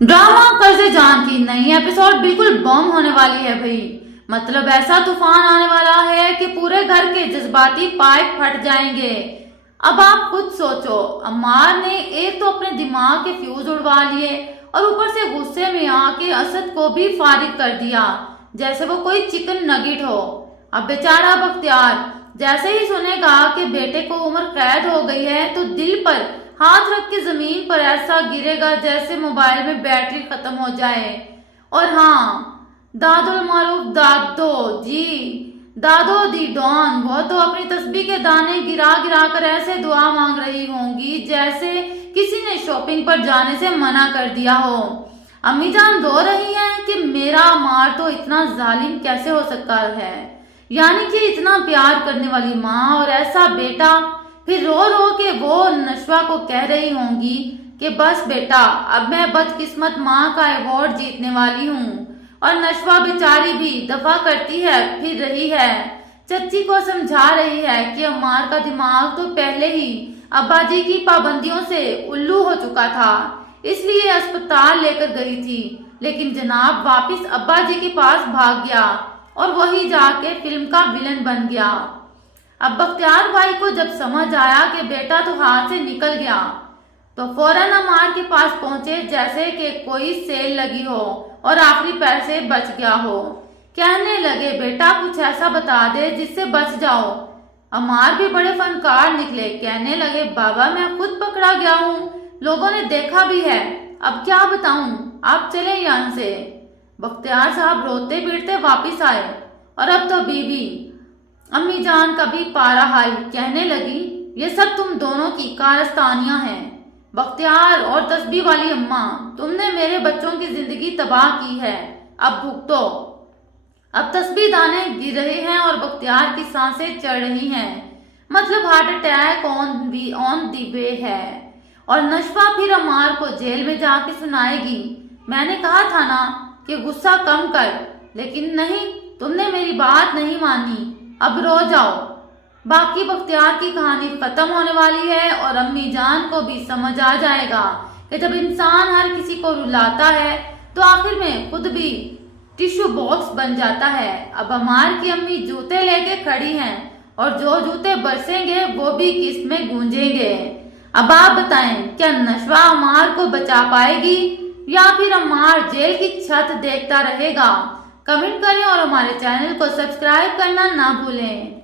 Drama कर्ज जान की नई एपिसोड बिल्कुल बम होने वाली है भाई। मतलब ऐसा तूफान आने वाला है कि पूरे घर के जज्बाती पाइप फट जाएंगे। अब आप खुद सोचो, अम्मार ने एक तो अपने दिमाग के फ्यूज उड़वा लिए और ऊपर से गुस्से में आके असद को भी फारिग कर दिया जैसे वो कोई चिकन नगेट हो। अब बेचारा बख्तियार जैसे ही सुनेगा कि बेटे को उम्र कैद हो गई है तो दिल पर हाथ रख के जमीन पर ऐसा गिरेगा जैसे मोबाइल में बैटरी खत्म हो जाए। और हाँ, दादुल मारूफ दादो जी, दादो दी डॉन, वो तो अपनी तस्बीह के दाने गिरा गिरा कर ऐसे दुआ मांग रही होंगी जैसे किसी ने शॉपिंग पर जाने से मना कर दिया हो। अम्मी जान रो रही हैं कि मेरा मार तो इतना जालिम कैसे हो सकता है, यानी कि इतना प्यार करने वाली माँ और ऐसा बेटा। फिर रो रो के वो नशवा को कह रही होंगी कि बस बेटा, अब मैं बदकिस्मत माँ का अवार्ड जीतने वाली हूँ। और नशवा बेचारी भी दफा करती है फिर रही है, चच्ची को समझा रही है कि अम्मार का दिमाग तो पहले ही अब्बा जी की पाबंदियों से उल्लू हो चुका था, इसलिए अस्पताल लेकर गई थी। लेकिन जनाब वापिस अब्बा जी के पास भाग गया और वही जाके फिल्म का विलन बन गया। अब बख्तियार भाई को जब समझ आया कि बेटा तो हाथ से निकल गया तो फौरन अम्मार के पास पहुंचे जैसे कि कोई सेल लगी हो और आखिरी पैसे बच गया हो। कहने लगे बेटा कुछ ऐसा बता दे जिससे बच जाओ। अम्मार भी बड़े फनकार निकले, कहने लगे बाबा मैं खुद पकड़ा गया हूँ, लोगों ने देखा भी है, अब क्या बताऊं, आप चले यहाँ से। बख्तियार साहब रोते पीटते वापिस आए और अब तो बीवी अम्मी जान का भी पारा हाई, कहने लगी ये सब तुम दोनों की कारस्तानियां हैं। बख्तियार और तस्बीह वाली अम्मा, तुमने मेरे बच्चों की जिंदगी तबाह की है, अब भुगतो। अब तस्बीह दाने गिर रहे हैं और बख्तियार की सांसें चढ़ रही हैं, मतलब हार्ट अटैक ऑन दी वे है। और नशवा फिर अम्मार को जेल में जाके सुनाएगी मैंने कहा था ना कि गुस्सा कम कर, लेकिन नहीं, तुमने मेरी बात नहीं मानी, अब रो जाओ। बाकी बख्तियार की कहानी खत्म होने वाली है और अम्मी जान को भी समझ आ जाएगा कि जब इंसान हर किसी को रुलाता है तो आखिर में खुद भी टिश्यू बॉक्स बन जाता है। अब अम्मार की अम्मी जूते लेके खड़ी हैं और जो जूते बरसेंगे वो भी किस्त में गूंजेंगे। अब आप बताएं, क्या नशवा अम्मार को बचा पाएगी या फिर अम्मार जेल की छत देखता रहेगा? कमेंट करें और हमारे चैनल को सब्सक्राइब करना ना भूलें।